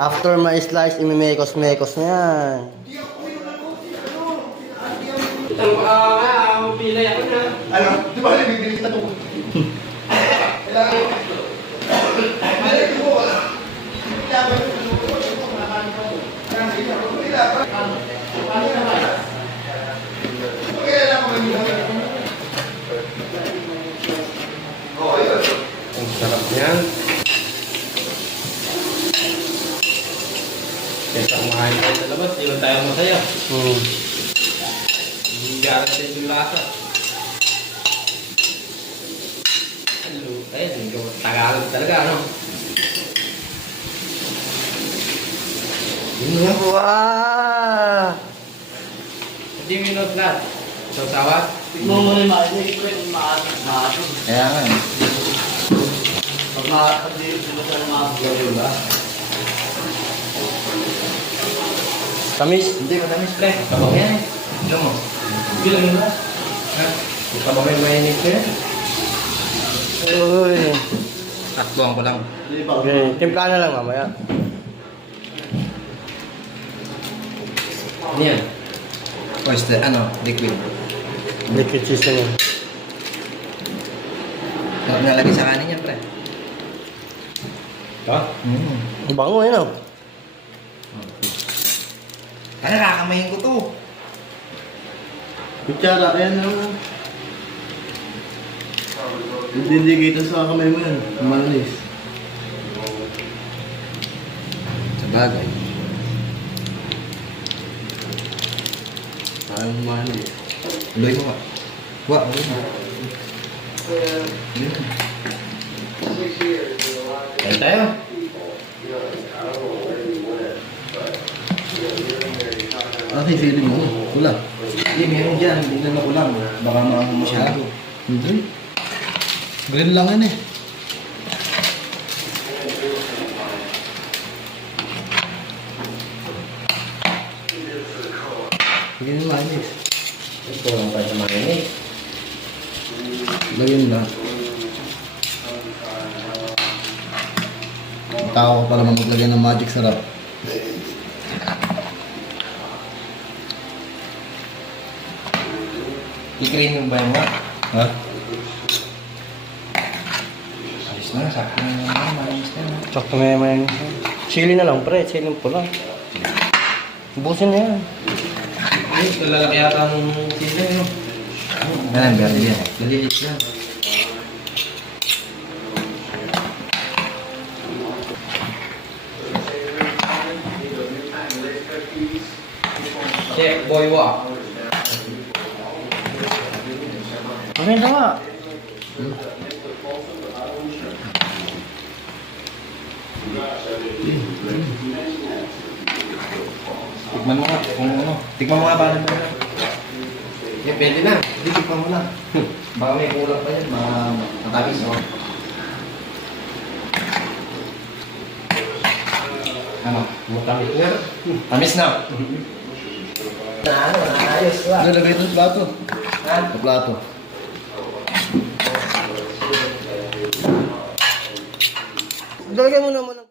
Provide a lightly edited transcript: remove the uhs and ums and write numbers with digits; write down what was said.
After ma-slice, imimekos-mekos na yan. Pilay ako na. Ano? Di ba bibili kita ito? Kailangan mo. Balik mo. Ang sarap niyan. Kesa kumain tayo sa labas, di ba tayo masaya? Hindi guaranteed yung lasa. Hello. Ayun, hindi ko Tagalog talaga, ano? Wow! Hindi minot lahat. Sawsawan? Tignan mo na yung maasin. Ikaw yung maasin. Kaya nga eh. Pag hindi mo sa maasin. Tamis? Hindi ko tamis, pre. Kabang yan eh. Tignan mo. Bilang yun ba? Ha? Kabang yung mainit ko yan. Uy. Takbuhan ko lang. Okay, timpla na lang mamaya. Ano yan? Oyster, ano? Liquid. Liquid seasoning. Huwag nalagay sa kanin yan, pre. Ha? Ang bango yun oh. Kaya kakamayin ko to. Kutsara, ayan na. Hindi kita sa kamay mo yan. Manis. Sa bagay. Parang manis. Uloy mo ka. Wa, uloy mo. Kain tayo. Ate, feeling mo. Wala. Hindi, meron dyan. Hindi na makulang. Baka maango masyado. Hindi. Green lang yan eh. Hindi na manis. Ito lang tayo sa manis. Lagyan na. Tao ko pa naman maglagay ng magic sarap. I-cream yung ba yung mga? Ha? Alis na, sakto na yung mga. Manis na yun. Sakto na yung chili na lang pre, chili pula. Ubusin na yan. Ay, lalaki yata ng sila yun. Yan, berli yan. Malilit yan. Chef Boy Wa. Amin na nga. Tikman mo nga kung ano. Tikman mo nga paano mo yan. Yeah, pwede na. Hindi, tikman mo lang. Baka may kulang pa yan. Matamis, no? Ano? Matamis nga. Tamis na. Ayos ba? Lagay ito sa plato. Ha? Sa plato. Dalagyan mo naman.